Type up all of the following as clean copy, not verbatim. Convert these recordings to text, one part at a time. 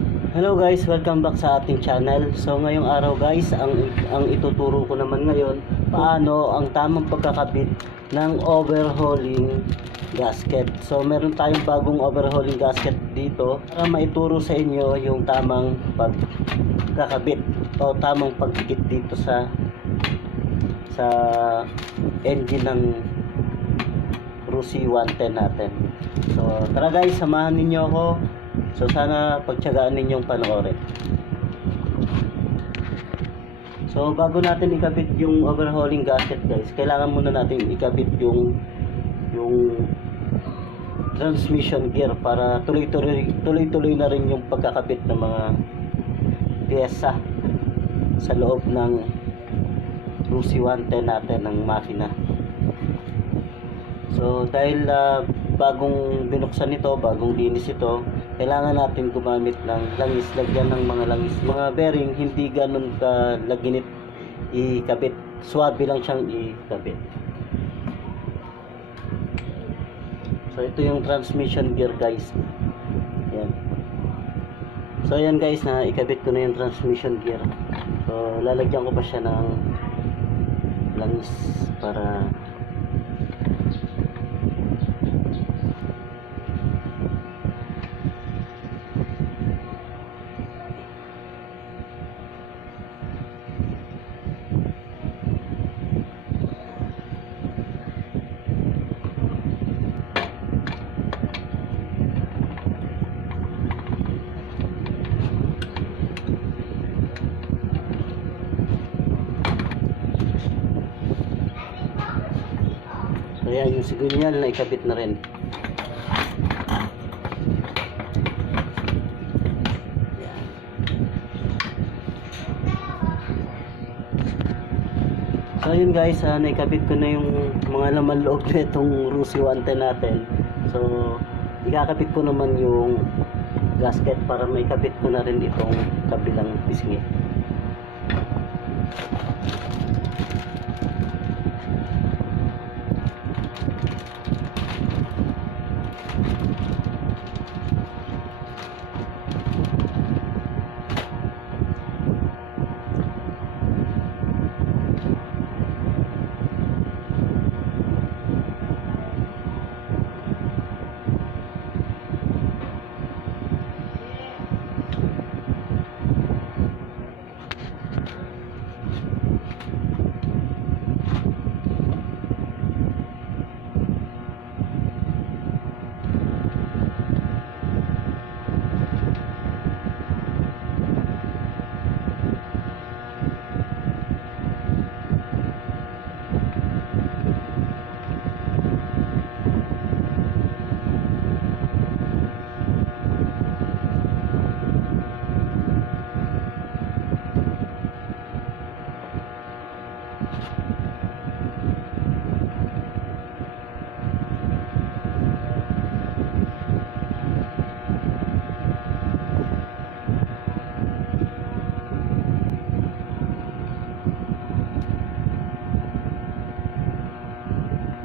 Hello guys, welcome back sa ating channel. So ngayong araw guys, ang ituturo ko naman ngayon paano ang tamang pagkakabit ng overhauling gasket. So meron tayong bagong overhauling gasket dito para maituro sa inyo yung tamang pagkakabit o tamang pagdikit dito sa engine ng Rusi 110 natin. So tara guys, samahan ninyo ako. So sana pagtiyagaan ninyong panoorin. So bago natin ikabit yung overhauling gasket guys, kailangan muna natin ikabit yung transmission gear para tuloy-tuloy na rin yung pagkakabit ng mga piyesa sa loob ng Rusi 110 natin ng makina. So dahil bagong binuksan ito, bagong linis ito, kailangan natin gumamit ng langis, lagyan ng mga langis. Mga bearing hindi ganun ka laginit ikabit, swabe lang siyang ikabit. So ito yung transmission gear guys. Yan. So ayan guys, na ikabit ko na yung transmission gear. So lalagyan ko pa siya ng langis para ayan yung sigunyal na ikabit na rin. So yun guys, naikabit ko na yung mga laman loob na itong Rusi 110 natin. So ikakabit ko naman yung gasket para maikabit ko na rin itong kabilang pisngi.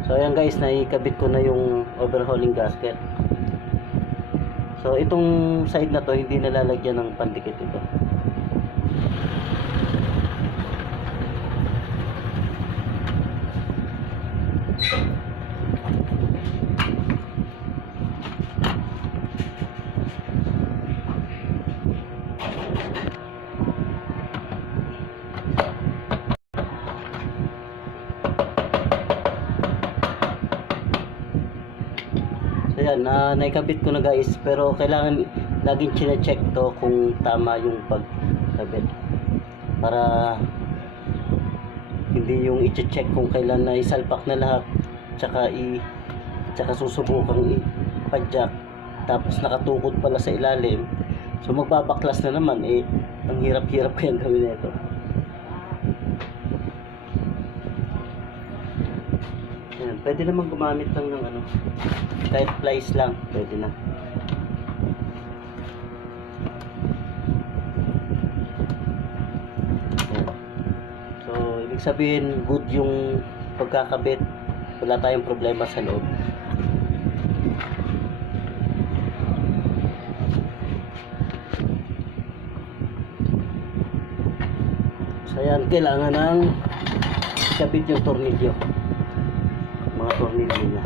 So ayan guys, naikabit ko na yung overhauling gasket. So itong side na to hindi nalalagyan ng pandikit ito. Ayan, naikabit ko na guys, pero kailangan laging chine-check to kung tama yung pagkabit para hindi yung i-check kung kailan na isalpak na lahat tsaka susubukang ipadyak tapos nakatukod pala sa ilalim, so magbabaklas na naman, ang hirap-hirap kayang gawin nito. Ayan, pwede naman gumamit lang ng kahit plies lang, pwede na. Ayan. So ibig sabihin good yung pagkakabit, wala tayong problema sa loob. So yan, kailangan ng ikabit yung tornilyo. Mga tornilyo niya.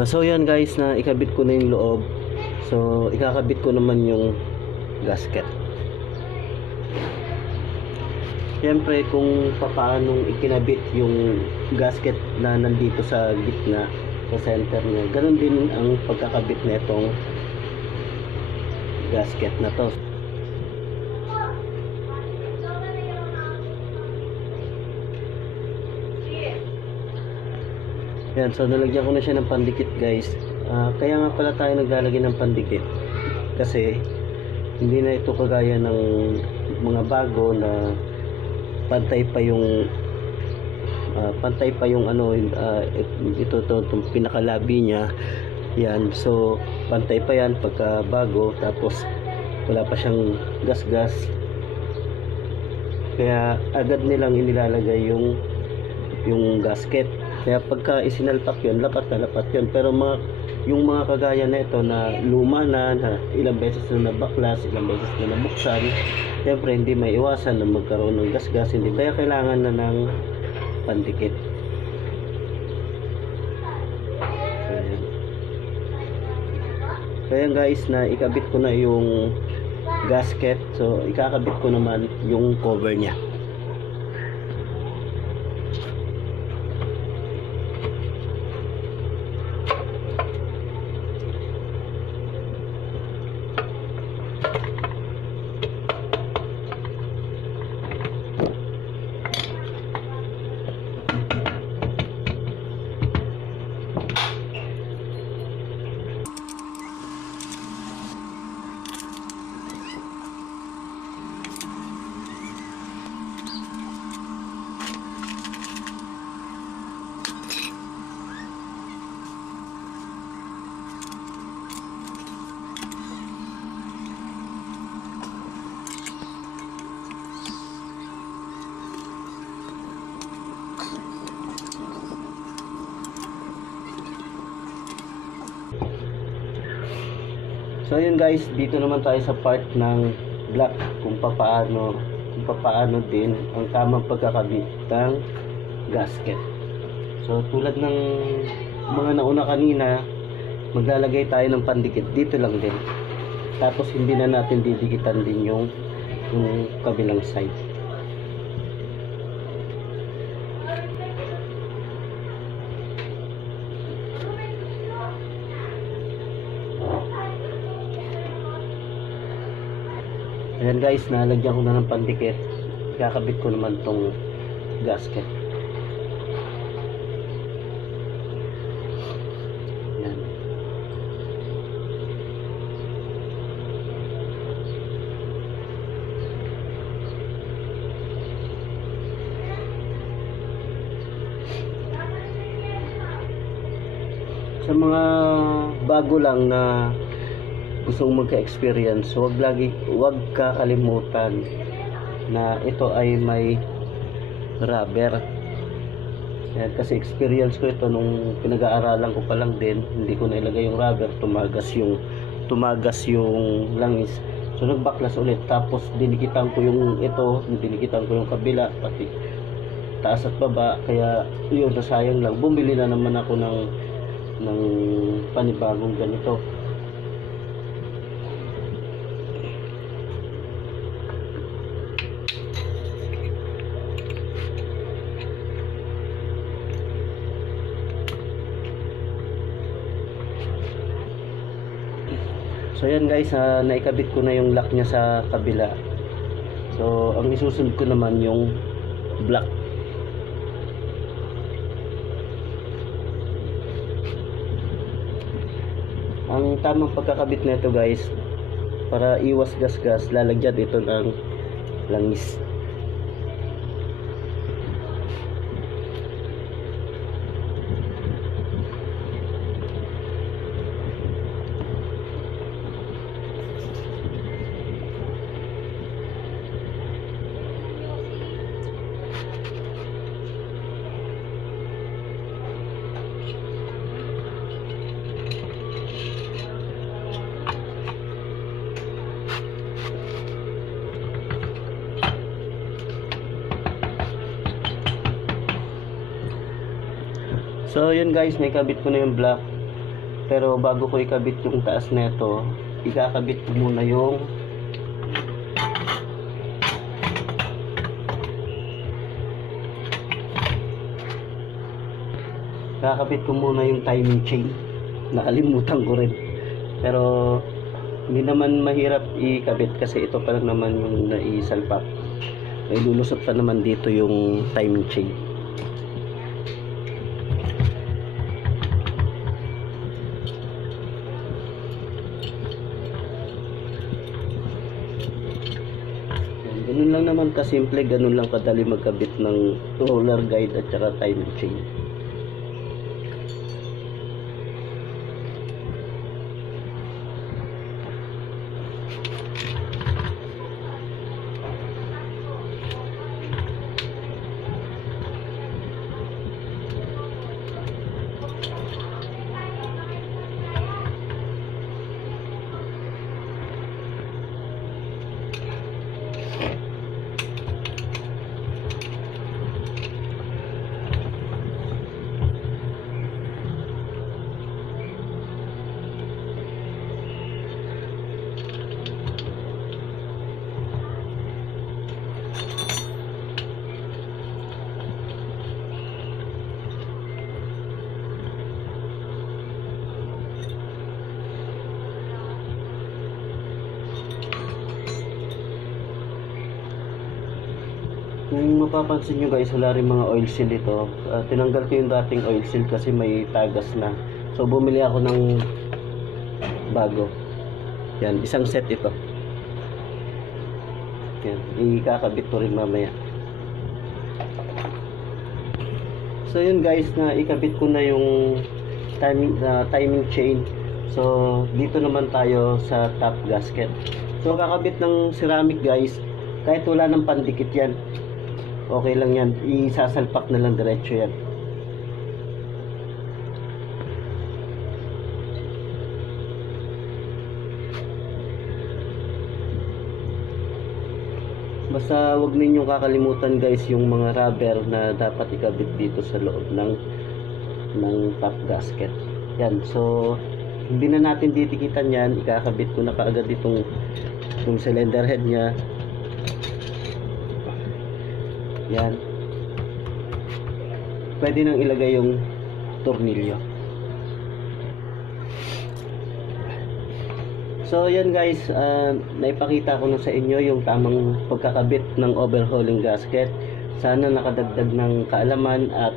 So yan guys, na ikabit ko na yung loob. So ikakabit ko naman yung gasket. Siyempre kung paano ikinabit yung gasket na nandito sa gitna, sa center niya, ganun din ang pagkakabit nitong gasket na to. Yan, so nalagyan ko na siya ng pandikit guys. Kaya nga pala tayo naglalagay ng pandikit kasi hindi na ito kagaya ng mga bago na pantay pa yung ano, itong pinakalabi niya. Yan, so pantay pa yan pagka bago, tapos wala pa siyang gas-gas, kaya agad nilang inilalagay yung gasket. Kaya pagka isinalpak yun, lapat na lapat yun. Pero yung mga kagaya na ito na luma na ilang beses na nabaklas, ilang beses na nabuksan, siyempre hindi may iwasan na magkaroon ng gas-gas, hindi, kaya kailangan na ng pandikit. Kaya guys, na ikabit ko na yung gasket, so ikakabit ko naman yung cover niya. So yun guys, dito naman tayo sa part ng block kung papaano din ang tamang pagkakabit ng gasket. So tulad ng mga nauna kanina, maglalagay tayo ng pandikit dito lang din. Tapos hindi na natin didikitan din yung kabilang side. Ayan guys, nalagyan ko na ng pandikit. Kakabit ko naman tong gasket. Ayan. Sa mga bago lang na gustong magka-experience, wag kakalimutan na ito ay may rubber. Yan, kasi experience ko ito nung pinag-aaralan ko pa lang din, hindi ko nailagay yung rubber, tumagas yung langis. So nagbaklas ulit, tapos dinikitan ko yung kabila, pati taas at baba, kaya yun, sayang lang. Bumili na naman ako ng panibagong ganito. So yan guys, naikabit ko na yung lock niya sa kabila. So ang isusunod ko naman yung block. Ang tamang pagkakabit nito guys, para iwas gas-gas, lalagyan ito ng langis. So yun guys, naikabit ko na yung block. Pero bago ko ikabit yung taas nito, ikakabit ko muna yung timing chain. Nakalimutan ko rin. Pero hindi naman mahirap ikabit kasi ito pa lang naman yung naisalpak. May lulusot pa naman dito yung timing chain. Ganun lang naman kasimple, ganun lang kadali magkabit ng roller guide at saka timing chain. Kung mapapansin nyo guys, wala rin mga oil seal ito. Tinanggal ko yung dating oil seal kasi may tagas na. So bumili ako ng bago. Yan, isang set ito. Yan, ikakabit ko rin mamaya. So yun guys, na ikabit ko na yung timing chain. So dito naman tayo sa top gasket. So kakabit ng ceramic guys, kahit wala ng pandikit yan, okay lang yan, isasalpak na lang diretso yan. Basta wag ninyong kakalimutan guys yung mga rubber na dapat ikabit dito sa loob ng top gasket. Yan, so hindi na natin ditikitan yan, ikakabit ko na kaagad itong cylinder head nya. Yan, pwede nang ilagay yung tornilyo. So yan guys, naipakita ko na sa inyo yung tamang pagkakabit ng overhauling gasket. Sana nakadagdag ng kaalaman at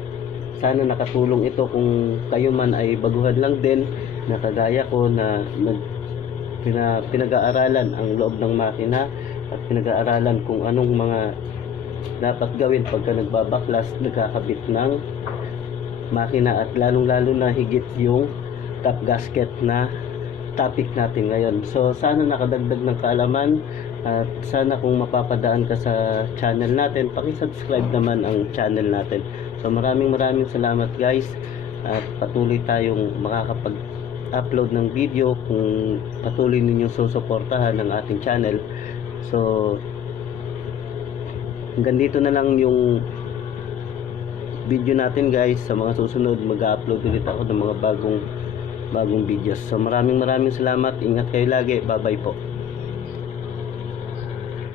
sana nakatulong ito kung kayo man ay baguhan lang din na kagaya ko na pinag-aaralan ang loob ng makina at pinag-aaralan kung anong mga dapat gawin pagka nagbabaklas, nagkakabit ng makina at lalong-lalo na higit yung top gasket na topic natin ngayon. So sana nakadagdag ng kaalaman at sana kung mapapadaan ka sa channel natin, paki-subscribe naman ang channel natin. So maraming salamat guys at patuloy tayong makakapag-upload ng video kung patuloy ninyong susuportahan ng ating channel. So hanggang dito na lang yung video natin guys. Sa mga susunod mag-upload ulit ako ng mga bagong videos. So maraming salamat. Ingat kayo lagi. Bye bye po.